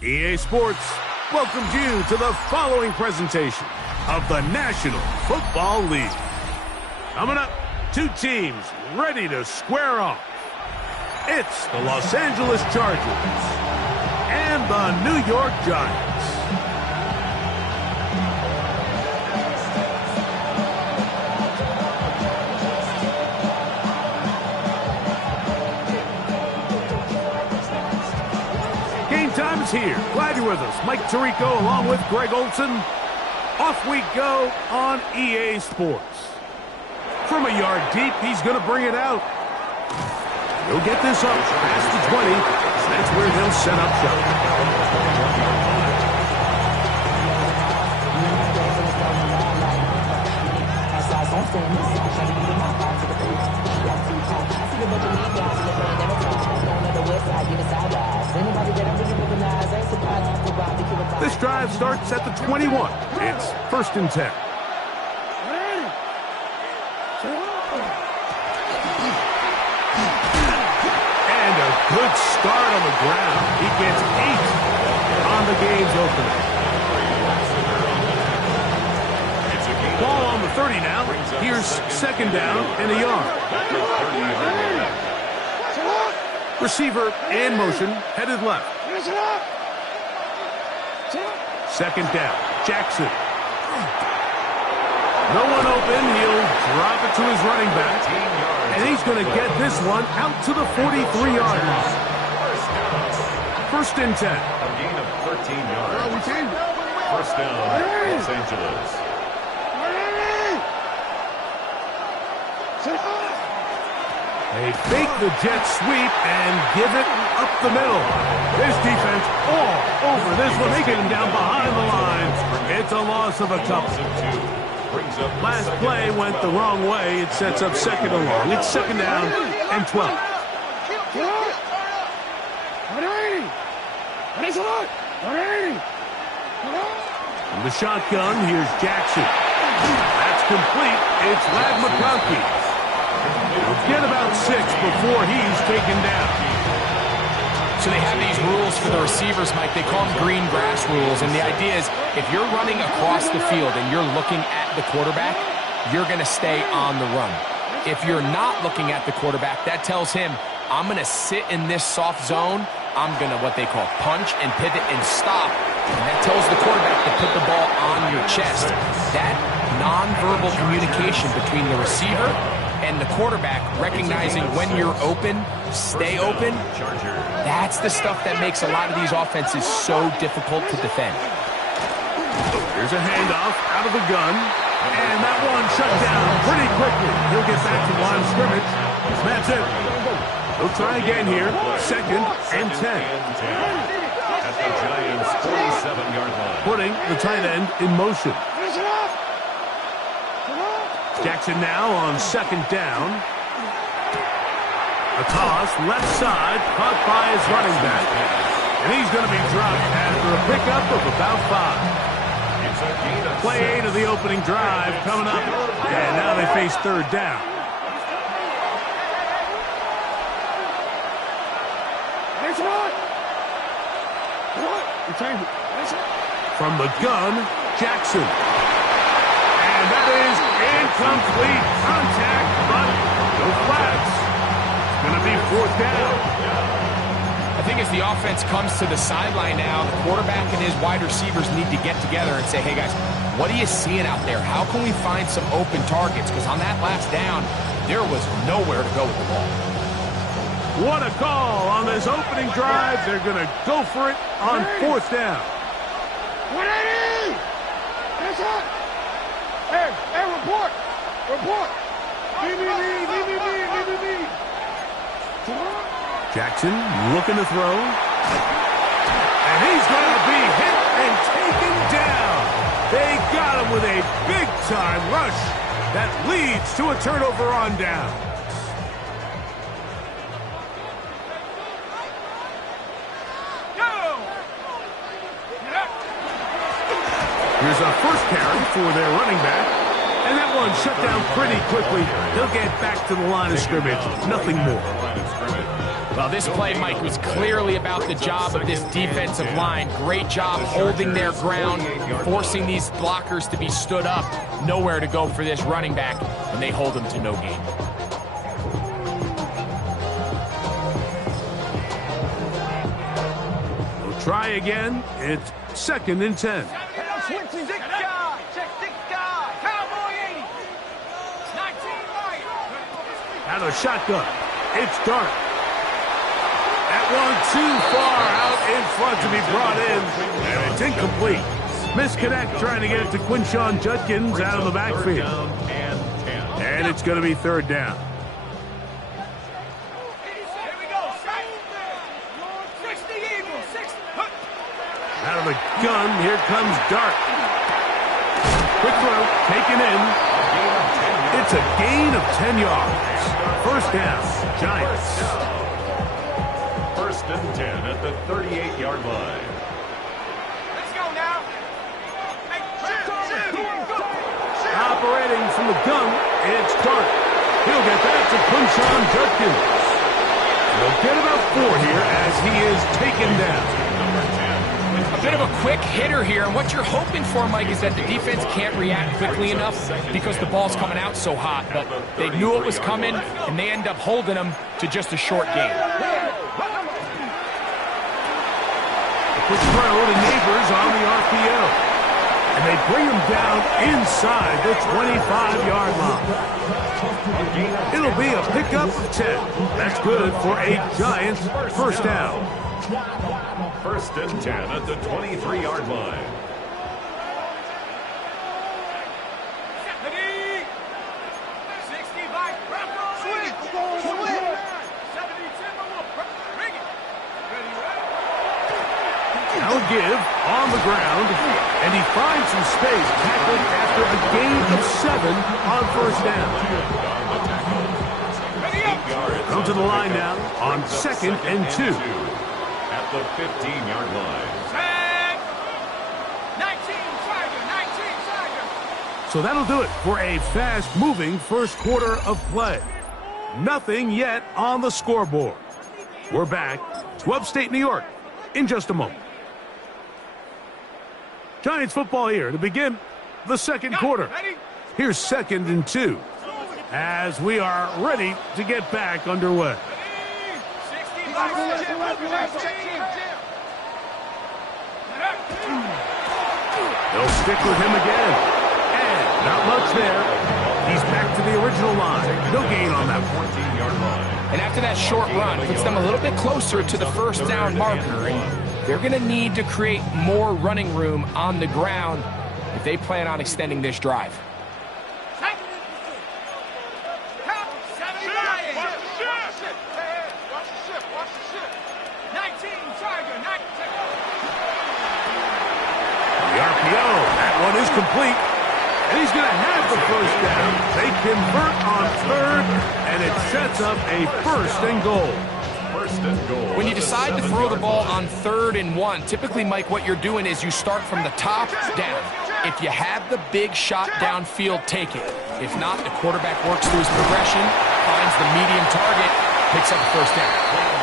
EA Sports welcomes you to the following presentation of the National Football League. Coming up, two teams ready to square off. It's the Los Angeles Chargers and the New York Giants. Time is here. Glad you're with us. Mike Tirico along with Greg Olson. Off we go on EA Sports. From a yard deep, he's going to bring it out. He'll get this up past the 20. That's where they'll set up shop. This drive starts at the 21. It's 1st and 10. And a good start on the ground. He gets 8 on the game's opener. Ball on the 30 now. Here's 2nd down and a yard. Receiver in motion, headed left. 2nd down, Jackson. No one open, he'll drop it to his running back. And he's going to get this one out to the 43-yard line. 1st and 10. A gain of 13 yards. 1st down, Los Angeles. They fake the jet sweep and give it up the middle. This defense all over this one. They get him down behind the line. It's a loss of a couple. Last play went the wrong way. It sets up 2nd and long. It's 2nd down and 12. From the shotgun, here's Jackson. That's complete. It's Ladd McConkey. He'll get about 6 before he's taken down. So they have these rules for the receivers, Mike. They call them green grass rules. And the idea is if you're running across the field and you're looking at the quarterback, you're going to stay on the run. If you're not looking at the quarterback, that tells him, I'm going to sit in this soft zone. I'm going to what they call punch and pivot and stop. And that tells the quarterback to put the ball on your chest. That nonverbal communication between the receiver and the quarterback, recognizing when you're open, stay open, that's the stuff that makes a lot of these offenses so difficult to defend. Here's a handoff out of the gun, and that one shut down pretty quickly. He'll get back to line of scrimmage. That's it. He'll try again here, 2nd and 10. At the Giants' 47-yard line. Putting the tight end in motion. Jackson now on 2nd down. A toss, left side, caught by his running back. And he's going to be dropped after a pickup of about 5. Play 8 of the opening drive coming up. And now they face 3rd down. From the gun, Jackson. And that is incomplete contact, but no flags. It's going to be 4th down. I think as the offense comes to the sideline now, the quarterback and his wide receivers need to get together and say, hey, guys, what are you seeing out there? How can we find some open targets? Because on that last down, there was nowhere to go with the ball. What a call on this opening drive. They're going to go for it on 4th down. That's it. Hey, report. Me. Jackson looking to throw. And he's going to be hit and taken down. They got him with a big-time rush. That leads to a turnover on down. Here's a first carry for their running back. And that one shut down pretty quickly. He'll get back to the line of scrimmage. Nothing more. Well, this play, Mike, was clearly about the job of this defensive line. Great job holding their ground, forcing these blockers to be stood up. Nowhere to go for this running back, and they hold him to no gain. We'll try again. It's 2nd and 10. Out of shotgun. It's Dart. That one too far out in front to be brought in. And it's incomplete. Misconnect trying to get it to Quinshawn Judkins out of the backfield. And it's going to be 3rd down. Out of the gun, here comes Dart. Quick throw, taken in. It's a gain of 10 yards. 1st down, Giants. 1st and 10 at the 38-yard line. Let's go now. Operating from the gun, it's Dart. He'll get that to Quinshawn Judkins. He'll get about 4 here as he is taken down. A bit of a quick hitter here, and what you're hoping for, Mike, is that the defense can't react quickly enough because the ball's coming out so hot. But they knew it was coming, and they end up holding them to just a short gain. A quick throw to Neighbors on the RPO. And they bring him down inside the 25-yard line. It'll be a pickup of 10. That's good for a Giants 1st down. 1st and 10 at the 23-yard line. Now a give on the ground, and he finds some space tackling after a gain of 7 on 1st down. Come to the line now on 2nd and 2. At the 15-yard line. 19 Chargers. So that'll do it for a fast-moving first quarter of play. Nothing yet on the scoreboard. We're back to upstate New York in just a moment. Giants football here to begin the 2nd quarter. Here's 2nd and 2 as we are ready to get back underway. They'll stick with him again. And not much there. He's back to the original line. No gain on that 14-yard line. And after that short run, puts them a little bit closer to the 1st down marker. And they're going to need to create more running room on the ground if they plan on extending this drive. The RPO, that one is complete. And he's going to have the 1st down. They convert on 3rd, and it sets up a 1st and goal. 1st and goal. When you decide to throw the ball on 3rd and 1, typically, Mike, what you're doing is you start from the top down. If you have the big shot downfield, take it. If not, the quarterback works through his progression, finds the medium target, picks up the 1st down.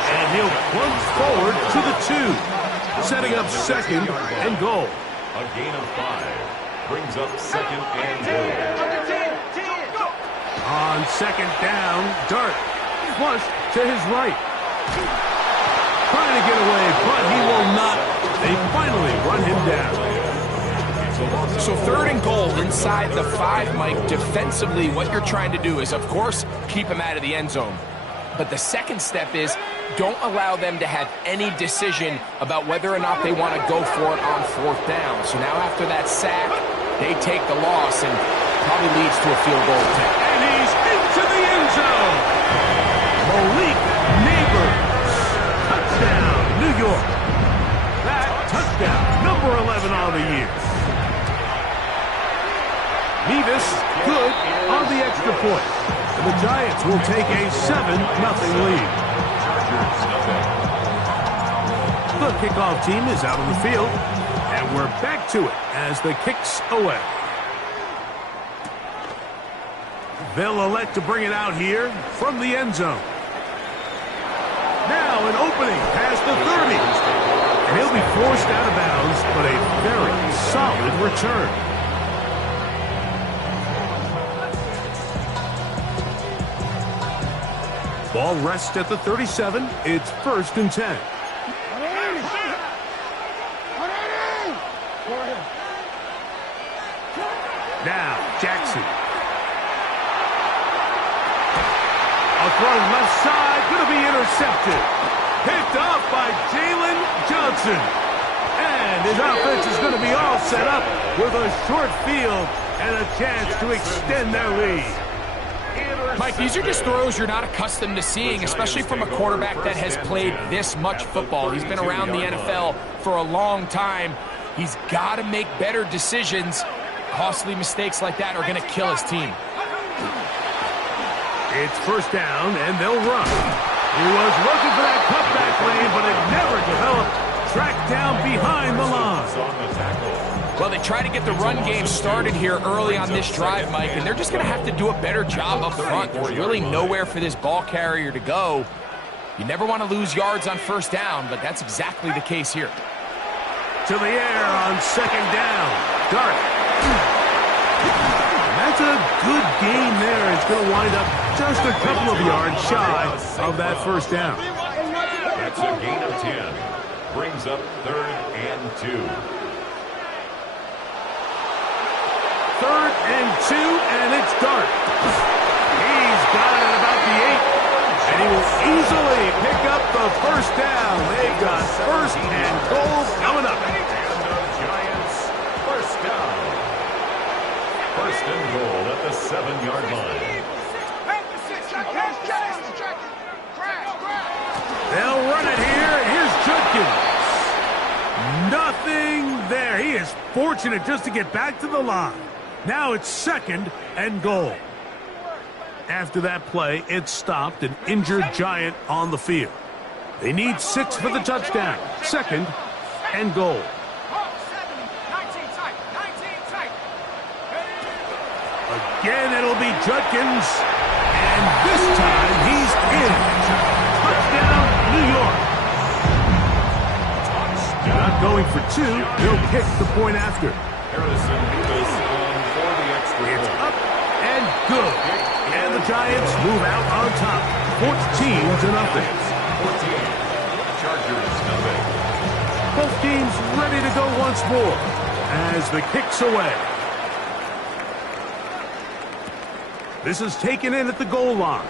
And he'll plunge forward to the 2, setting up 2nd and goal. A gain of 5 brings up 2nd and goal. On 2nd down, Dart flush to his right. Trying to get away, but he will not. They finally run him down. So 3rd and goal inside the 5, Mike. Defensively, what you're trying to do is, of course, keep him out of the end zone. But the second step is don't allow them to have any decision about whether or not they want to go for it on 4th down. So now after that sack, they take the loss and probably leads to a field goal attempt. And he's into the end zone. Malik Neighbors. Touchdown, New York. That touchdown, number 11 on the year. Nevis good on the extra point. And the Giants will take a 7-0 lead. The kickoff team is out on the field, and we're back to it as the kick's away. They'll elect to bring it out here from the end zone. Now an opening past the 30. And he'll be forced out of bounds, but a very solid return. Ball rests at the 37. It's 1st and 10. Now, Jackson. A throw left side, going to be intercepted. Picked off by Jalen Johnson. And his offense is going to be all set up with a short field and a chance to extend their lead. Mike, these are just throws you're not accustomed to seeing, especially from a quarterback that has played this much football. He's been around the NFL for a long time. He's got to make better decisions. Costly mistakes like that are going to kill his team. It's 1st down, and they'll run. He was looking for that cutback lane, but it never developed. Tracked down behind the line. Well, they try to get the run game started here early on this drive, Mike, and they're just going to have to do a better job up front. There's really nowhere for this ball carrier to go. You never want to lose yards on 1st down, but that's exactly the case here. To the air on 2nd down. Dart. That's a good gain there. It's going to wind up just a couple of yards shy of that 1st down. That's a gain of 10. Brings up 3rd and 2. 3rd and 2, and it's Dart. He's got it at about the 8. And he will easily pick up the 1st down. They've got 1st and goal coming up. And the Giants 1st down. 1st and goal at the 7-yard line. They'll run it here. Here's Judkins. Nothing there. He is fortunate just to get back to the line. Now it's 2nd and goal. After that play, it stopped an injured Giant on the field. They need 6 for the touchdown. 2nd and goal. Again, it'll be Judkins. And this time, he's in. Touchdown, New York. Not going for 2. He'll kick the point after. Harrison Davis for the extra point. It's up and good. And the Giants move out on top. 14-0. 14. Chargers nothing. Both teams ready to go once more as the kick's away. This is taken in at the goal line.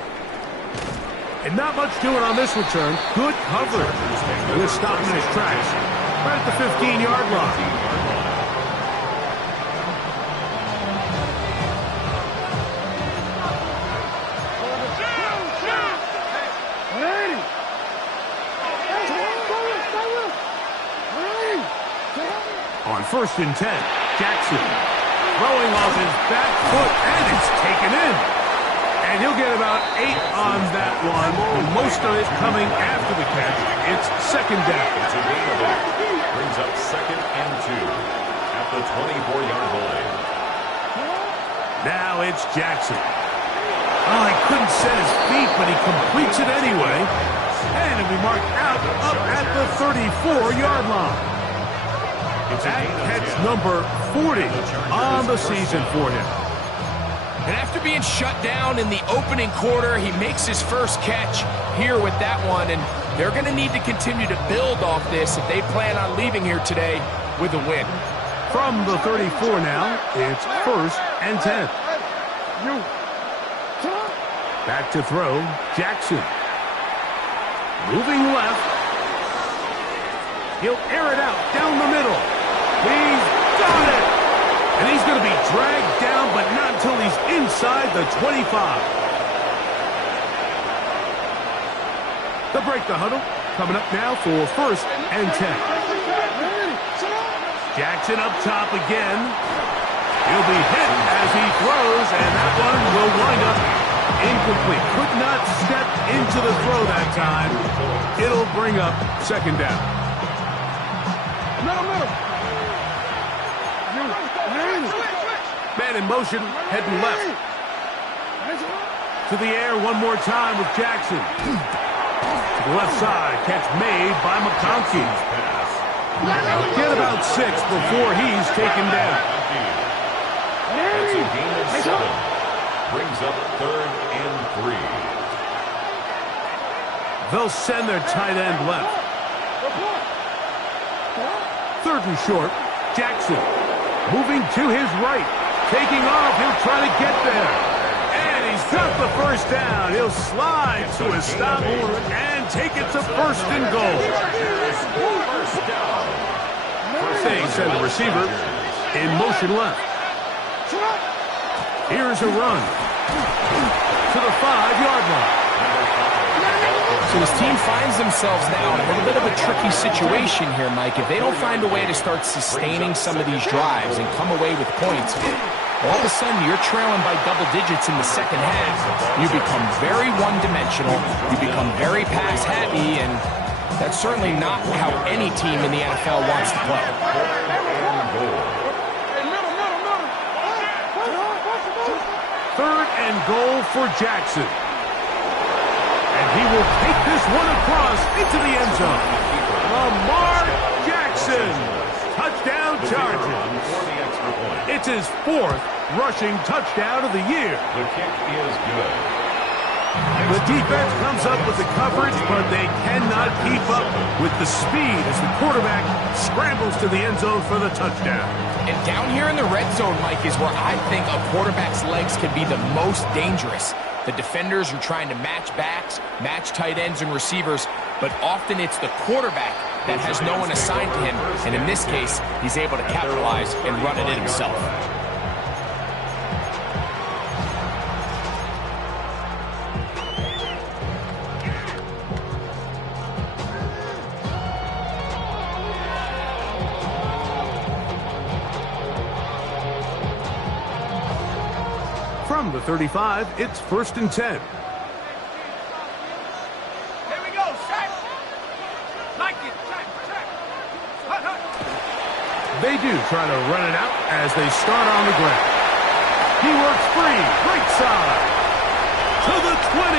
And not much doing on this return. Good coverage. He'll stop in his tracks right at the 15-yard line. On 1st and 10, Jackson throwing off his back foot, and it's taken in. And he'll get about 8 on that one, most of it coming after the catch. It's 2nd down. It's a gain of 8. Brings up 2nd and 2 at the 24-yard line. Now it's Jackson. Oh, he couldn't set his feet, but he completes it anyway. And it'll be marked out up at the 34-yard line. That catch number 40 on the season for him. And after being shut down in the opening quarter, he makes his first catch here with that one. And they're going to need to continue to build off this if they plan on leaving here today with a win. From the 34 now, it's 1st and 10. Back to throw, Jackson. Moving left. He'll air it out down the middle. He's got it! And he's going to be dragged down, but not until he's inside the 25. They'll break the huddle. Coming up now for 1st and 10. Jackson up top again. He'll be hit as he throws, and that one will wind up incomplete. Could not step into the throw that time. It'll bring up second down. Man in motion, heading left. To the air one more time with Jackson. To the left side, catch made by McConkey. Get about 6 before he's taken down. That's a gain of 7. Brings up 3rd and 3. They'll send their tight end left. 3rd and short. Jackson moving to his right. Taking off. He'll try to get there. And he's got the first down. He'll slide to a stop and take it to 1st and goal. First down. They send the receiver in motion left. Here's a run to the 5-yard line. So this team finds themselves now in a little bit of a tricky situation here, Mike. If they don't find a way to start sustaining some of these drives and come away with points, all of a sudden you're trailing by double digits in the second half. You become very one-dimensional. You become very pass-happy, and that's certainly not how any team in the NFL wants to play. 3rd and goal for Jackson. And he will take this one across into the end zone. Lamar Jackson. Touchdown Chargers. It's his 4th rushing touchdown of the year. The kick is good. The defense comes up with the coverage, but they cannot keep up with the speed as the quarterback scrambles to the end zone for the touchdown. And down here in the red zone, Mike, is where I think a quarterback's legs can be the most dangerous. The defenders are trying to match backs, match tight ends and receivers, but often it's the quarterback that has no one assigned to him, and in this case, he's able to capitalize and run it in himself. From the 35, it's 1st and 10. Here we go, sack. Like it, sack. Hut. They do try to run it out as they start on the ground. He works free, right side, to the 20.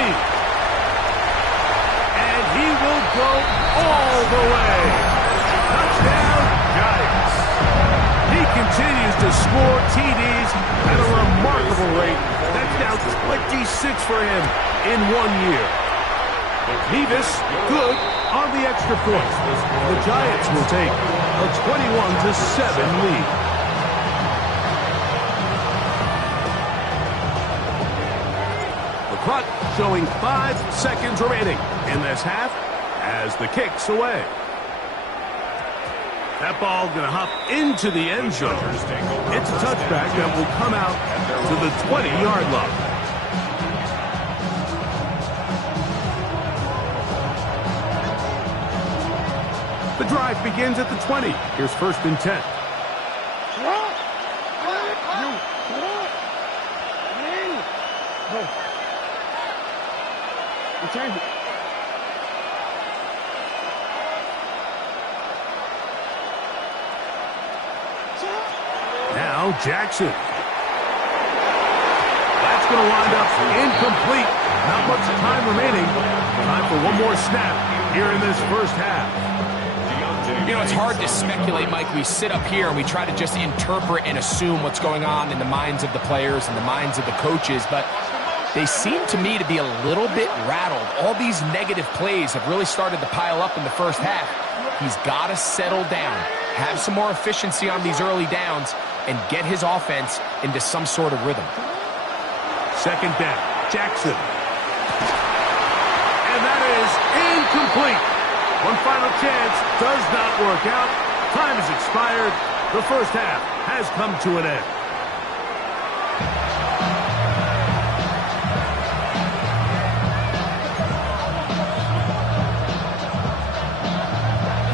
And he will go all the way. Touchdown, Giants. He continues to score TDs at a remarkable rate. That's now 26 for him in 1 year. Nevis, good on the extra point. The Giants will take a 21-7 lead. The clock showing 5 seconds remaining in this half as the kick's away. That ball going to hop into the end zone. It's a touchback that will come out to the 20-yard line. The drive begins at the 20. Here's 1st and 10. Now Jackson. That's going to wind up incomplete. Not much time remaining. Time for one more snap here in this first half. You know, it's hard to speculate, Mike. We sit up here and we try to just interpret and assume what's going on in the minds of the players and the minds of the coaches, but they seem to me to be a little bit rattled. All these negative plays have really started to pile up in the first half. He's got to settle down, have some more efficiency on these early downs, and get his offense into some sort of rhythm. 2nd down, Jackson. And that is incomplete. One final chance does not work out. Time has expired. The first half has come to an end.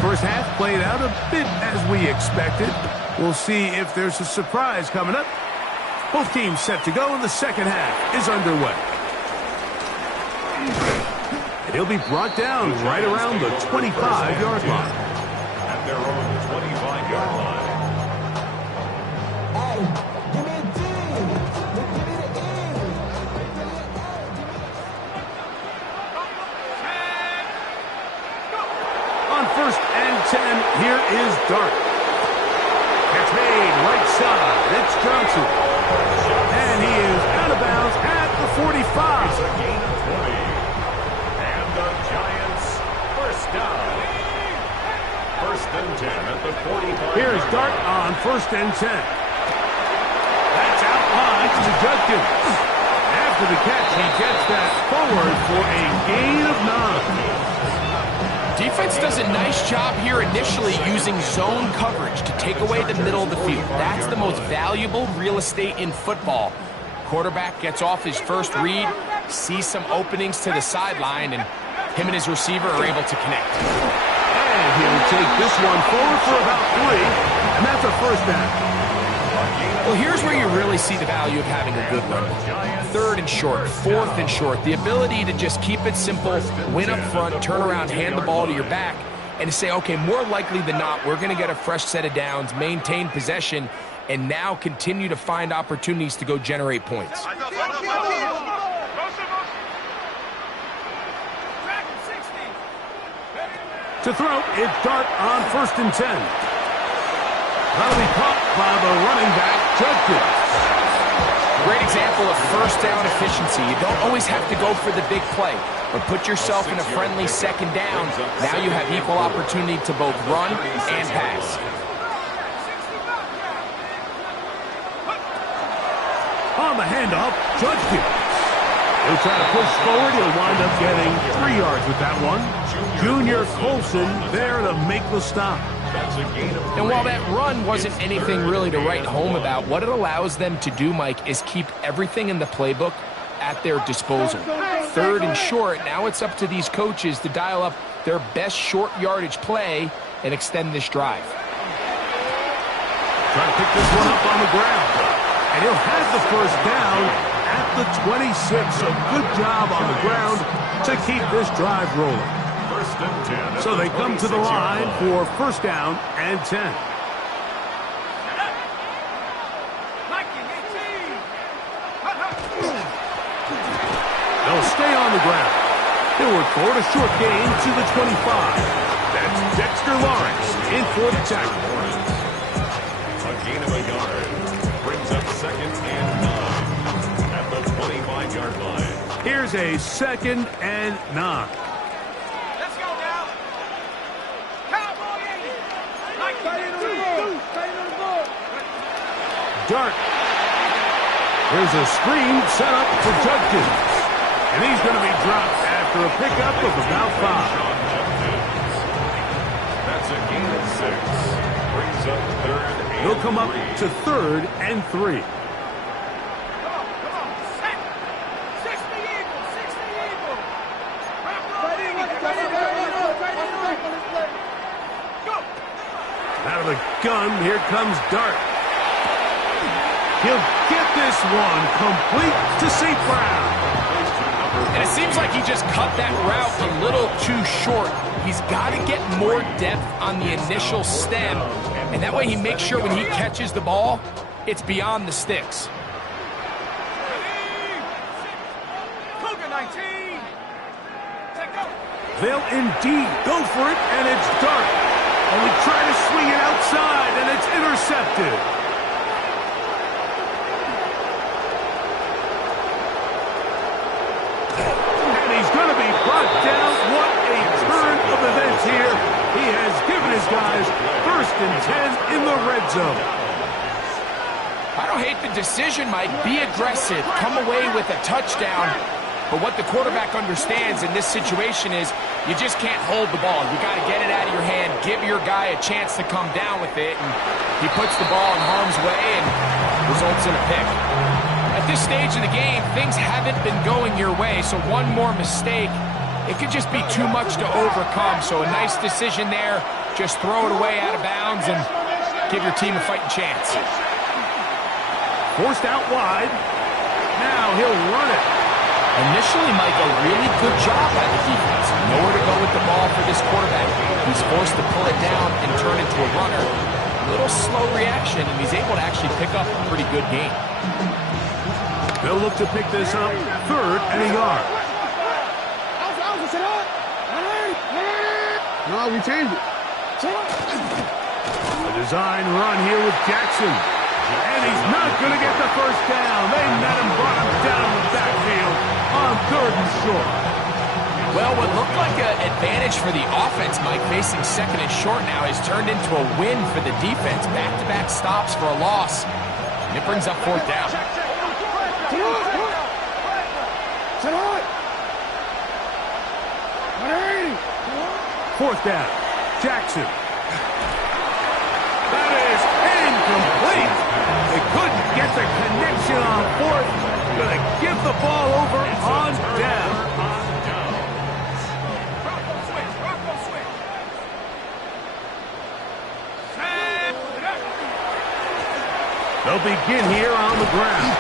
First half played out a bit as we expected. We'll see if there's a surprise coming up Both teams set to go, and the second half is underway. And he'll be brought down right around the 25-yard line. At their own 25-yard line. On 1st and 10, here is Dart. Catch made right side. It's Johnson. And he is out of bounds at the 45. It's a gain of 20. And the Giants first down. 1st and 10 at the 45. Here's Dart on 1st and 10. That's out wide to Judkins. After the catch, he gets that forward for a gain of 9. Defense does a nice job here initially using zone coverage to take away the middle of the field. That's the most valuable real estate in football. Quarterback gets off his first read, sees some openings to the sideline, and him and his receiver are able to connect. And he'll take this one forward for about 3, and that's a first down. Well, here's where you really see the value of having a good run. 3rd and short, 4th and short. The ability to just keep it simple, win up front, turn around, hand the ball to your back, and to say, okay, more likely than not, we're going to get a fresh set of downs, maintain possession, and now continue to find opportunities to go generate points. To throw, it's Dart on 1st and 10. That'll be caught by the running back, Judkins. Great example of first down efficiency. You don't always have to go for the big play, but put yourself in a friendly second down. Now you have equal opportunity to both run and pass. On the handoff, Judkins. He'll try to push forward. He'll wind up getting 3 yards with that one. Junior Colson there to make the stop. And while that run wasn't anything really to write home about, what it allows them to do, Mike, is keep everything in the playbook at their disposal. 3rd and short, now it's up to these coaches to dial up their best short yardage play and extend this drive. Trying to pick this one up on the ground. And he'll have the first down at the 26. So good job on the ground to keep this drive rolling. So they come to the line for 1st down and 10. They'll stay on the ground. He'll work forward, a short gain to the 25. That's Dexter Lawrence in for the tackle. A gain of a yard brings up 2nd and 9 at the 25-yard line. Here's a 2nd and 9. Dart. There's a screen set up for Judkins. And he's going to be dropped after a pickup of about 5. That's a gain of 6. Brings up 3rd and 3. He'll come up to 3rd and 3. Out of the gun, here comes Dart. He'll get this one complete to St. Brown. And it seems like he just cut that route a little too short. He's got to get more depth on the initial stem, and that way he makes sure when he catches the ball, it's beyond the sticks. They'll indeed go for it, and it's Dart. Only trying to swing it outside, and it's intercepted. And he's going to be brought down. What a turn of events here. He has given his guys 1st and 10 in the red zone. I don't hate the decision, Mike. Be aggressive. Come away with a touchdown. But what the quarterback understands in this situation is you just can't hold the ball. You got to get it out of your hand, give your guy a chance to come down with it, and he puts the ball in harm's way and results in a pick. At this stage of the game, things haven't been going your way, so one more mistake, it could just be too much to overcome. So a nice decision there. Just throw it away out of bounds and give your team a fighting chance. forced out wide. Now he'll run it. Initially, Mike, a really good job by the defense. Nowhere to go with the ball for this quarterback. He's forced to pull it down and turn into a runner. A little slow reaction, and he's able to actually pick up a pretty good game. They'll look to pick this up, 3rd and a yard. No, we changed it. A design run here with Jackson. And he's not going to get the first down. They met him, brought him down the backfield on 3rd and short. Well, what looked like an advantage for the offense, Mike, facing 2nd and short now, has turned into a win for the defense. Back-to-back stops for a loss. And it brings up 4th down. 4th down. Jackson. That is incomplete. They couldn't get the connection on 4th. Going to give the ball over on down. They'll begin here on the ground.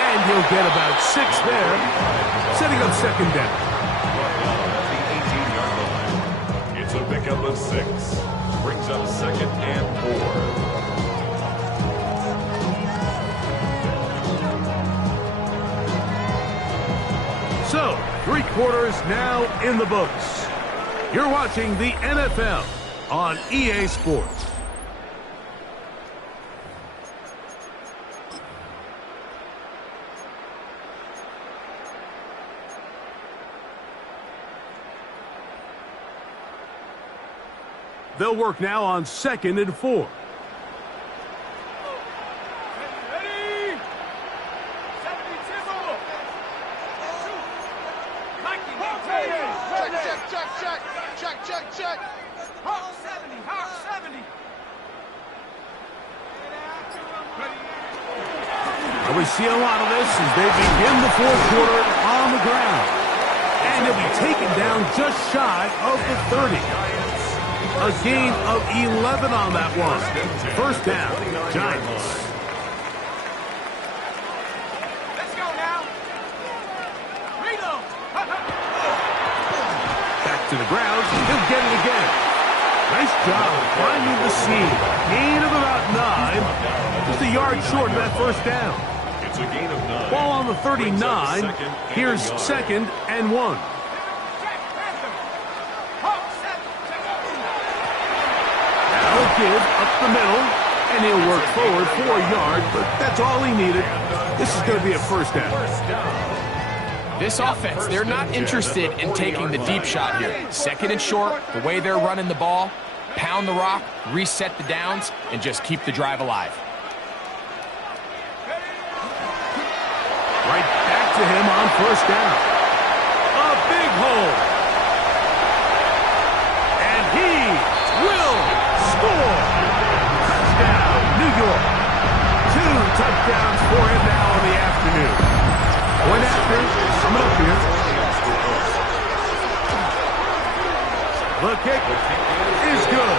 And he'll get about 6 there, setting up 2nd down. It's a pickup of 6. Brings up 2nd and 4. So, 3 quarters now in the books. You're watching the NFL on EA Sports. They'll work now on 2nd and 4. Ready? 72. Check. Hawk 70. And we see a lot of this as they begin the 4th quarter on the ground. And he'll be taken down just shy of the 30. A gain of 11 on that one. 1st down, Giants. Let's go now. Reload. Back to the ground. He'll get it again. Nice job finding the seam. Gain of about 9. Just a yard short of that 1st down. It's a gain of 9. Ball on the 39. Here's 2nd and 1. Give up the middle, and he'll work forward 4 yards, but that's all he needed. This is going to be a 1st down. This offense, they're not interested in taking the deep shot here. 2nd and short, the way they're running the ball, pound the rock, reset the downs, and just keep the drive alive. Right back to him on 1st down. A big hole. And he will score. Touchdown, New York. 2 touchdowns for him now in the afternoon. Point after, coming up here. The kick is good.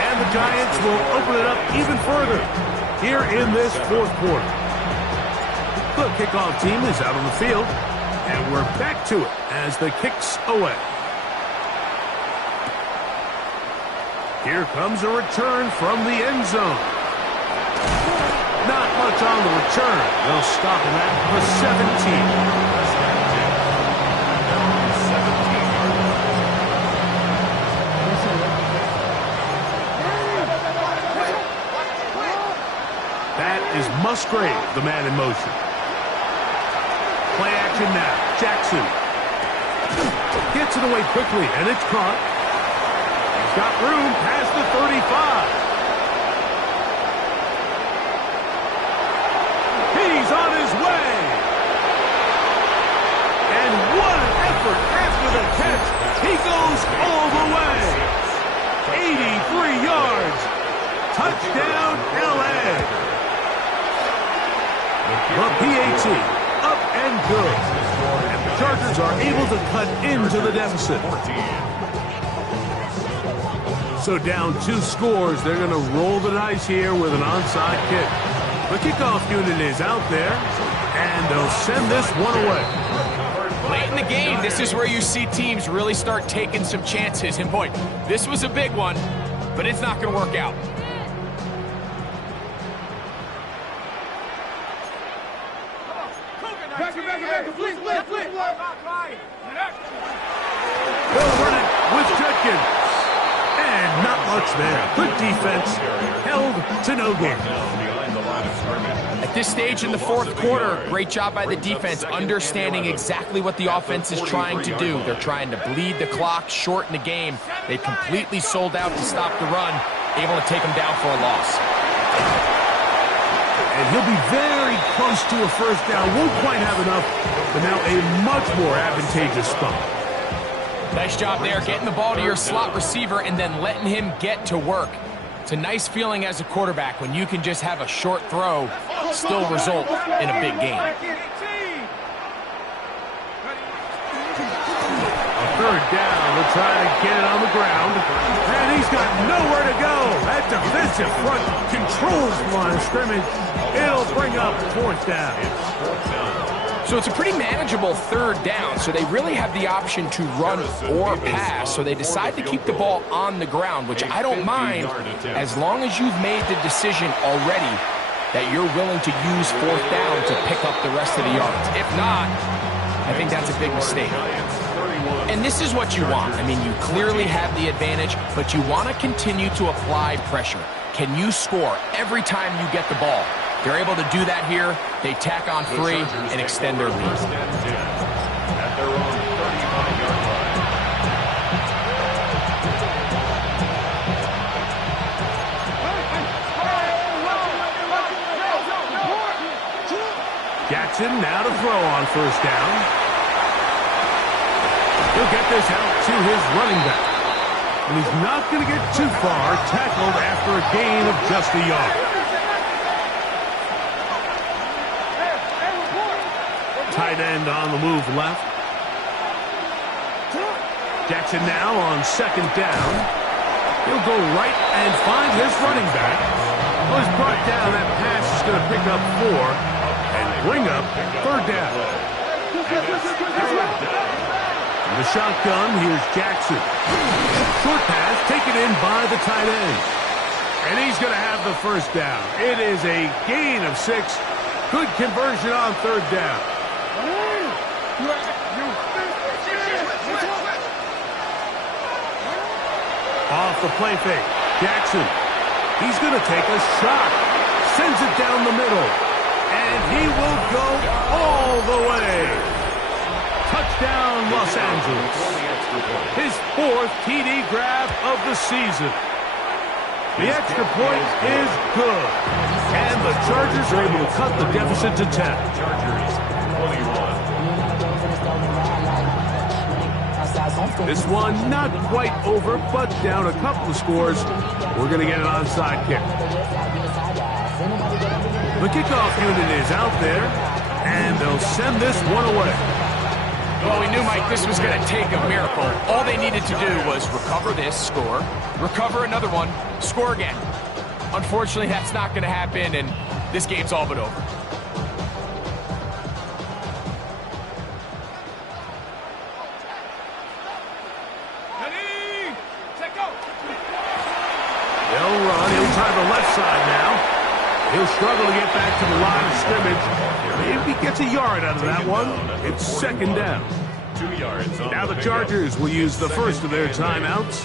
And the Giants will open it up even further here in this 4th quarter. The kickoff team is out on the field, and we're back to it as the kick's away. Here comes a return from the end zone. Not much on the return. They'll stop him at the 17. That is Musgrave, the man in motion. Play action now. Jackson gets it away quickly, and it's caught. He's got room past the 35. He's on his way. And what an effort after the catch. He goes all the way. 83 yards. Touchdown, L.A. The PAT, up and good. And the Chargers are able to cut into the deficit. So down 2 scores, they're going to roll the dice here with an onside kick. The kickoff unit is out there, and they'll send this one away. Late in the game, this is where you see teams really start taking some chances. And boy, this was a big one, but it's not going to work out. They'll run it with Judkins. And not much there. Good defense. Held to no gain. At this stage in the fourth quarter, great job by the defense, understanding exactly what the offense is trying to do. They're trying to bleed the clock, shorten the game. They completely sold out to stop the run, able to take them down for a loss. And he'll be very close to a first down. Won't quite have enough, but now a much more advantageous spot. Nice job there, getting the ball to your slot receiver and then letting him get to work. It's a nice feeling as a quarterback when you can just have a short throw, still result in a big game. A third down, we'll try to get it on the ground. And he's got nowhere to go. That defensive front controls the line of scrimmage. It'll bring up fourth down. So it's a pretty manageable third down, so they really have the option to run or pass, so they decide to keep the ball on the ground, which I don't mind as long as you've made the decision already that you're willing to use fourth down to pick up the rest of the yards. If not, I think that's a big mistake. And this is what you want. I mean, you clearly have the advantage, but you want to continue to apply pressure. Can you score every time you get the ball? They're able to do that here. They tack on three and extend their lead. At their own 35-yard line. Jackson now to throw on first down. He'll get this out to his running back. And he's not going to get too far, tackled after a gain of just a yard. Tight end on the move left. Jackson now on second down. He'll go right and find his running back. Well, he's brought down. That pass is going to pick up 4 and bring up third down. In the shotgun, here's Jackson. Short pass taken in by the tight end. And he's going to have the first down. It is a gain of 6. Good conversion on third down. Off the play fake. Jackson. He's going to take a shot. Sends it down the middle. And he will go all the way. Touchdown, Los Angeles. His 4th TD grab of the season. The extra point is good. And the Chargers are able to cut the deficit to 10. Chargers 21. This one not quite over, but down a couple of scores. We're going to get an onside kick. The kickoff unit is out there, and they'll send this one away. Well, we knew, Mike, this was going to take a miracle. All they needed to do was recover this, score, recover another one, score again. Unfortunately, that's not going to happen, and this game's all but over. They'll run. He'll try the left side now. He'll struggle to get back to the line of scrimmage. Maybe he gets a yard out of that one. It's second down. 2 yards. Now the Chargers will use the first of their timeouts,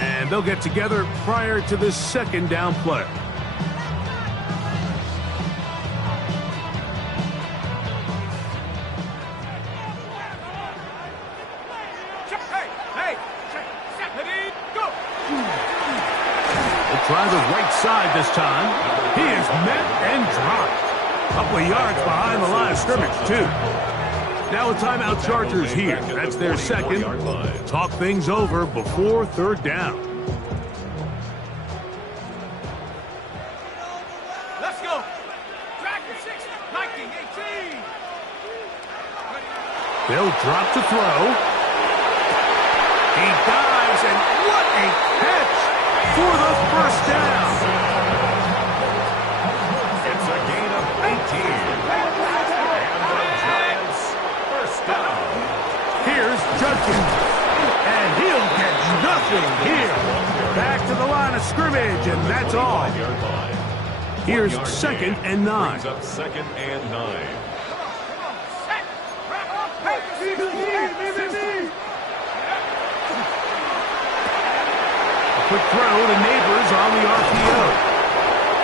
and they'll get together prior to this second down play. Try the right side this time. He is met and dropped. A couple of yards behind the line of scrimmage, too. Now a timeout Chargers here. That's their second. Talk things over before third down. Let's go. Track 6, 19, 18. They'll drop to throw. He dives, and what a catch for the first down. It's a gain nothing here. Back to the line of scrimmage, and that's all. Here's 2nd and 9. Brings up 2nd and 9. Quick throw to Neighbors on the RPO.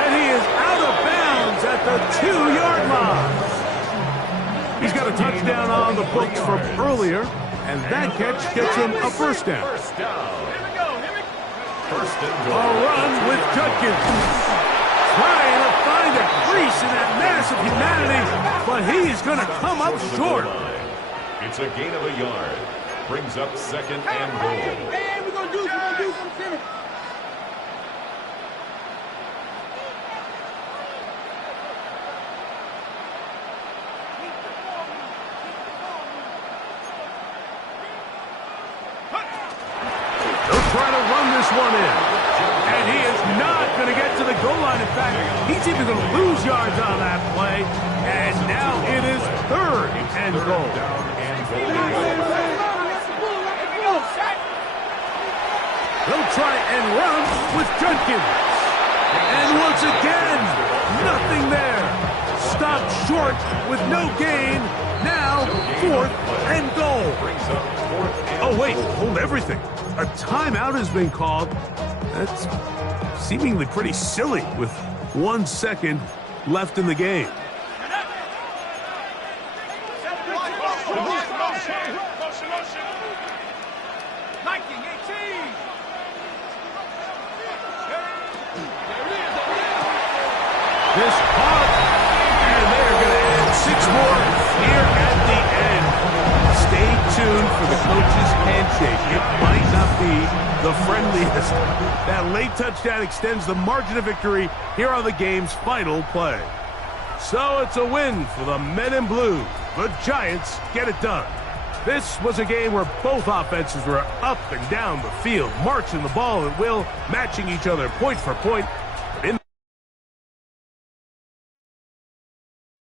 And he is out of bounds at the 2-yard line. He's got a touchdown on the books from earlier, and that catch gets him a first down. First down. First and A goal. run with Judkins. Trying to find a crease in that mass of humanity, but he's going to come up short. It's a gain of a yard. Brings up 2nd and goal. We're going to do something. They'll try to run this one in. And he is not going to get to the goal line. In fact, he's even going to lose yards on that play. And now it is 3rd and goal. They'll try and run with Judkins. And once again, nothing there. Stopped short with no gain. Now 4th and goal. Oh, wait, hold everything. A timeout has been called. That's seemingly pretty silly with 1 second left in the game. This caught, and they're going to add 6 more here at the end. Stay tuned for the coach's handshake. It might not be the friendliest. That late touchdown extends the margin of victory here on the game's final play. So it's a win for the men in blue. The Giants get it done. This was a game where both offenses were up and down the field, marching the ball at will, matching each other point for point,